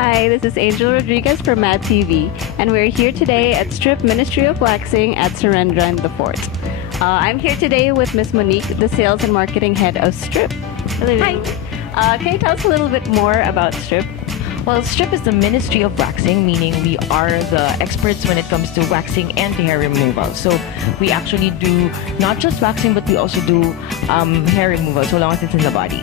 Hi, this is Angel Rodriguez from MadTV, and we're here today at Strip Ministry of Waxing at Surrendra in the Fort. I'm here today with Miss Monique, the Sales and Marketing Head of Strip. Hello. Hi. Can you tell us a little bit more about Strip? Well, Strip is the Ministry of Waxing, meaning we are the experts when it comes to waxing and hair removal. So we actually do not just waxing, but we also do hair removal, so long as it's in the body.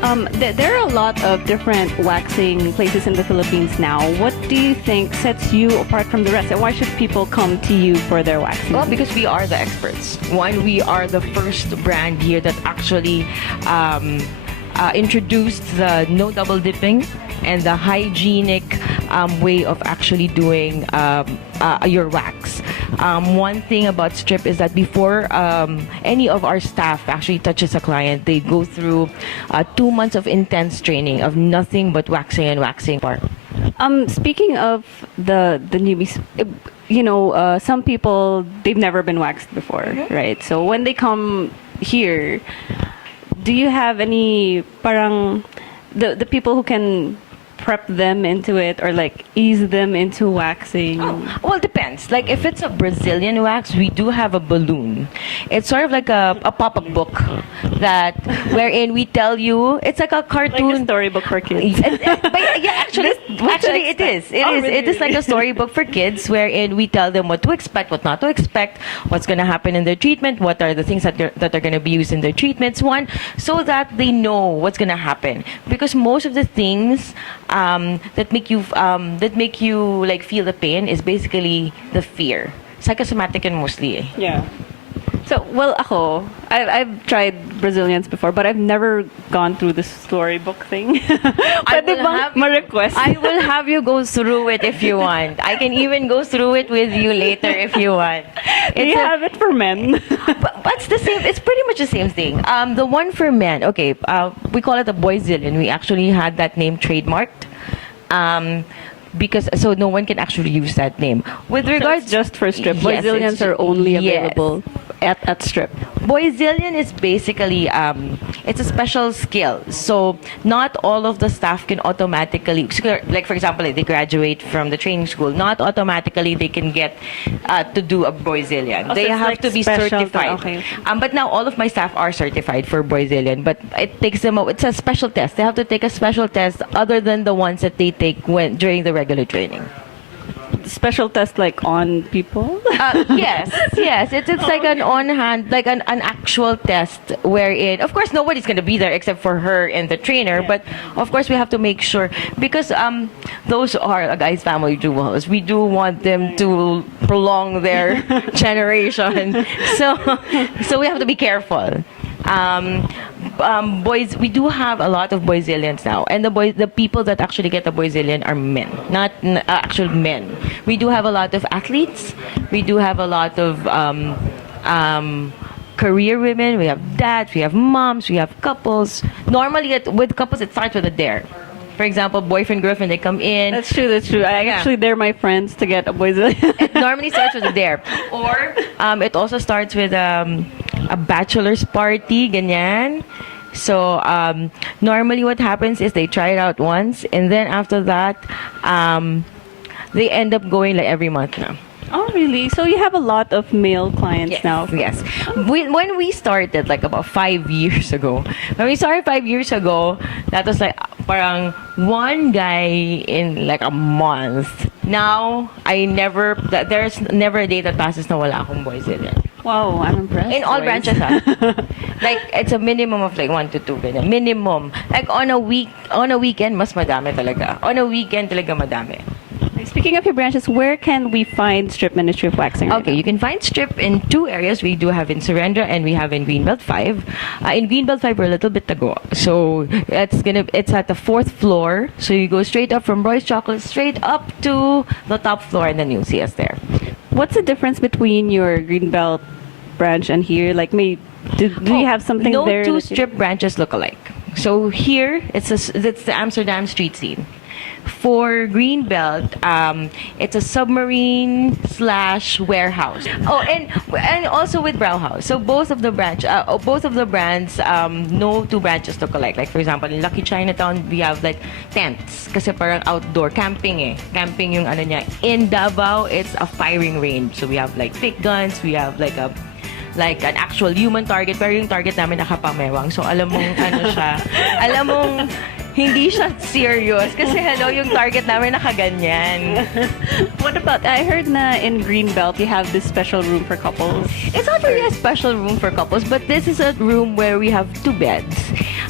There are a lot of different waxing places in the Philippines now. What do you think sets you apart from the rest, and why should people come to you for their waxing? Well, because we are the experts. One, we are the first brand here that actually introduced the no double dipping and the hygienic way of actually doing your wax. One thing about Strip is that before any of our staff actually touches a client, they go through 2 months of intense training of nothing but waxing and waxing. Speaking of the newbies, some people, they've never been waxed before, right? So when they come here, do you have any parang the people who can prep them into it or like ease them into waxing? Well, it depends. Like if it's a Brazilian wax, we do have a balloon. It's sort of like a pop-up book that wherein we tell you, it's like a cartoon, like a storybook for kids. Actually it is. It is like a storybook for kids wherein we tell them what to expect, what not to expect, what's going to happen in their treatment, what are the things that are going to be used in their treatments. One, so that they know what's going to happen, because most of the things that make you like feel the pain is basically the fear, psychosomatic and mostly. Yeah. So, well, I've tried Brazilians before, but I've never gone through the storybook thing. I will have you go through it if you want. I can even go through it with you later if you want. You have it for men. But it's the same. It's pretty much the same thing. The one for men, okay, we call it a Boyzillion. We actually had that name trademarked. Because so no one can actually use that name. With regards, so just for Strip, yes, Boyzillions are only available at Strip. Boyzillion is basically it's a special skill. So not all of the staff can automatically, like for example, they graduate from the training school. Not automatically they can get to do a Boyzillion. They have to be certified. Okay. But now all of my staff are certified for Boyzillion. But it takes them. It's a special test. They have to take a special test other than the ones that they take during the regular training. Special test like on people? Yes. It's like an on-hand, like an actual test wherein, of course, nobody's going to be there except for her and the trainer. But of course, we have to make sure, because those are a guy's family jewels. We do want them to prolong their generation. So we have to be careful. Boys, we do have a lot of Boyzillions now, and the people that actually get the Boyzillion are men, not actual men. We do have a lot of athletes. We do have a lot of career women. We have dads. We have moms. We have couples. Normally, with couples, it starts with a dare. For example, boyfriend, girlfriend, they come in. That's true. I actually dare my friends to get a Boyzillion. It normally starts with a dare. Or it also starts with a bachelor's party, ganyan. So normally what happens is they try it out once, and then after that, they end up going like every month now. Oh, really? So you have a lot of male clients now? Yes. When we started, like about 5 years ago, that was like parang one guy in like a month. Now, there's never a day that passes na wala akong Boyzillion. Wow, I'm impressed. In all branches, like it's a minimum of like 1 to 2 ganyan. Minimum. Like on a weekend, mas madami talaga. On a weekend talaga madami. Speaking of your branches, where can we find Strip Ministry of Waxing? Okay, you can find Strip in 2 areas. We do have in Surrendra and we have in Greenbelt 5. In Greenbelt 5, we're a little bit to go. So it's at the 4th floor. So you go straight up from Roy's Chocolate, straight up to the top floor, and then you'll see us there. What's the difference between your Greenbelt branch and here? Like, do you have something there? No two Strip branches look alike. So here, it's the Amsterdam street scene. For Greenbelt, it's a submarine / warehouse. Oh, and also with Browhouse. So both of the brands, no two branches look alike. Like for example, in Lucky Chinatown, we have like tents kasi parang outdoor camping eh. Camping yung ano niya. In Davao, it's a firing range. So we have like fake guns, we have like an actual human target, pero yung target namin nakapamewang. So alam mong ano siya, alam mong hindi siya serious kasi hello, yung target namin nakaganyan. What about, I heard na in Greenbelt you have this special room for couples. It's not really a special room for couples, but this is a room where we have 2 beds.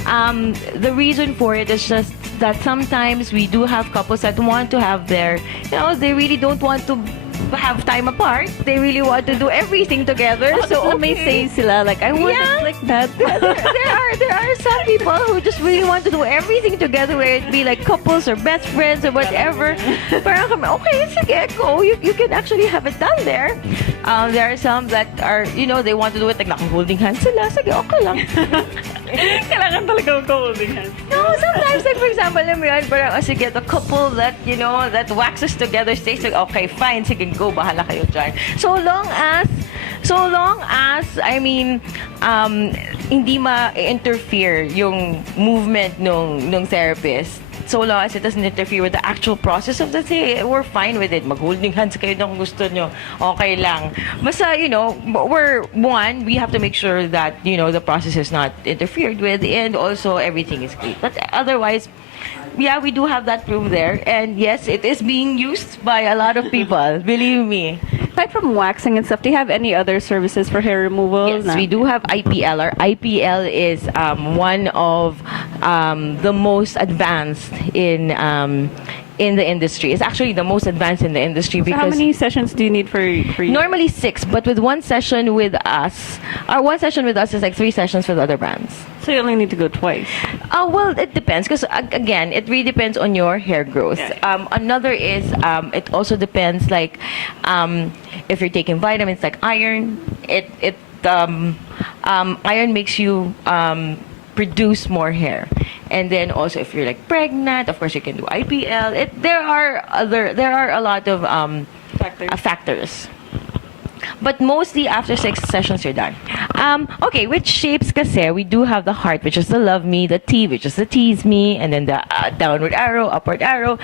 The reason for it is just that sometimes we do have couples that want to have their, they really don't want to have time apart. They really want to do everything together. So may say sila like, I want it like that. There are some people who just really want to do everything together, where it be like couples or best friends or whatever. Parang kami, okay, sige, go. You can actually have it done there. There are some that are, they want to do it like naka-holding hands sila. Sige, okay lang. Kailangan talaga holding hands. No, sometimes like for example, alam mo yun, parang sige, the couple that, that waxes together stays like, okay, fine, sige, go, bahala kayo dyan. So long as, I mean, hindi ma-interfere yung movement nung therapist. So long as it doesn't interfere with the actual process of the thing, we're fine with it. Mag-holding hands kayo na kung gusto nyo. Okay lang. Basta, we have to make sure that, the process is not interfered with, and also everything is clean. But otherwise, yeah, we do have that room there. And yes, it is being used by a lot of people. Believe me. Aside from waxing and stuff, do you have any other services for hair removal? Yes, we do have IPL. Our IPL is one of the most advanced in the industry. It's actually the most advanced in the industry because. So how many sessions do you need for you? Normally 6, but with one session with us, is like 3 sessions with other brands. So you only need to go twice. Well, it depends because again, it really depends on your hair growth. Yeah. Another is it also depends like if you're taking vitamins like iron. Iron makes you produce more hair. And then also if you're like pregnant, of course you can do IPL. There are a lot of factors. But mostly after 6 sessions, you're done. Okay, with shapes kasi, we do have the heart, which is the love me, the T, which is the tease me, and then the downward arrow, upward arrow.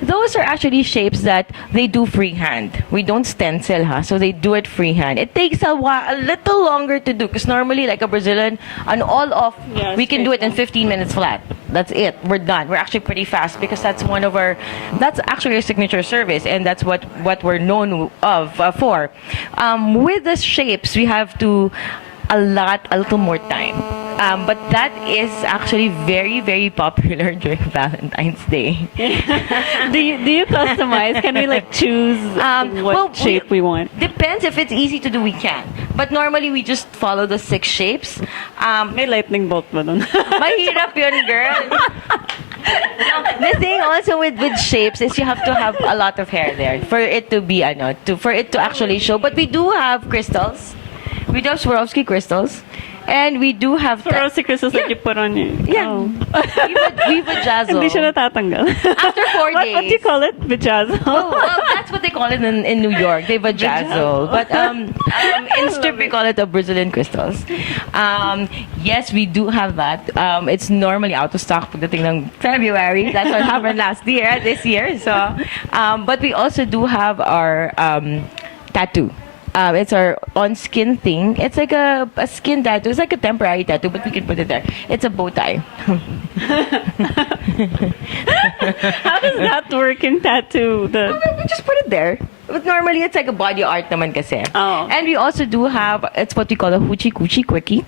Those are actually shapes that they do freehand. We don't stencil, so they do it freehand. It takes a little longer to do, because normally, like a Brazilian, an all-off, we can do it in 15 minutes flat. That's it. We're done. We're actually pretty fast because that's actually our signature service, and that's what we're known for. With the shapes, we have to a little more time. But that is actually very, very popular during Valentine's Day. Do you customize? Can we like choose what shape we want? Depends. If it's easy to do, we can. But normally we just follow the 6 shapes. May lightning bolt ba dun? Mahirap yun, girl. The thing also with shapes is you have to have a lot of hair there for it to be for it to actually show. But we do have crystals. We do have Swarovski crystals. And we do have Swarovski crystals that you put on you. Yeah. Oh. We vajazzle. Hindi siya natatanggal. After 4 days. What do you call it? Vajazzle? Oh, well, that's what they call it in New York. They vajazzle. But in strip, we call it a Brazilian crystals. Yes, we do have that. It's normally out of stock pagdating ng February. That's what happened this year. So, but we also do have our tattoo. It's our on-skin thing. It's like a skin tattoo. It's like a temporary tattoo, but we can put it there. It's a bow tie. How does that work in tattoo? We just put it there. But normally, it's like a body art naman kasi. Oh. And we also do have, it's what we call a hoochie coochie quickie.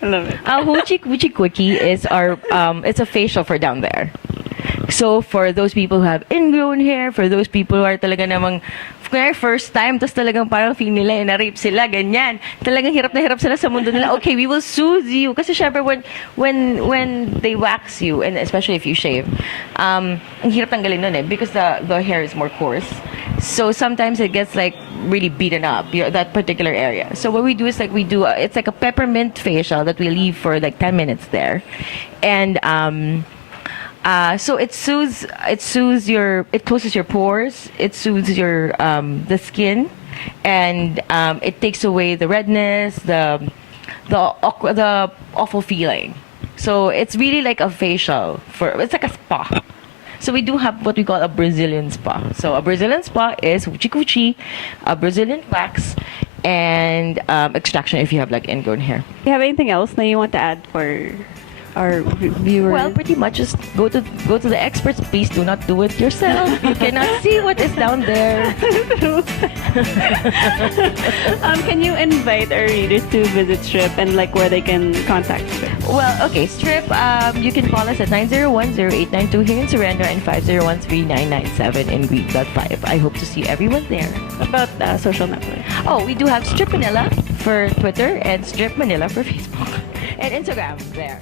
I love it. A hoochie coochie quickie is our, it's a facial for down there. So, for those people who have ingrown hair, for those people who are talaga namang first time, tas talagang parang feel nila, na-rape sila, ganyan. Talagang hirap na hirap sila sa mundo nila. Okay, we will soothe you. Kasi syempre, when they wax you, and especially if you shave, ang hirap tanggalin nun because the hair is more coarse. So, sometimes it gets like really beaten up, that particular area. So, what we do is it's like a peppermint facial that we leave for like 10 minutes there. And, So it it closes your pores, it soothes your the skin, and it takes away the redness, the awful feeling. So it's really like a facial it's like a spa. So we do have what we call a Brazilian spa. So a Brazilian spa is hoochie-coochie, a Brazilian wax, and extraction if you have like ingrown hair. Do you have anything else that you want to add for our viewers? Well, pretty much just go to the experts. Please do not do it yourself. You cannot see what is down there. Can you invite our readers to visit Strip and like where they can contact Strip? Well, okay, Strip, you can call us at 901-0892 here in Surrender and 501-3997 in Greek. 5. I hope to see everyone there. About social network. Oh, we do have Strip Manila for Twitter and Strip Manila for Facebook and Instagram there.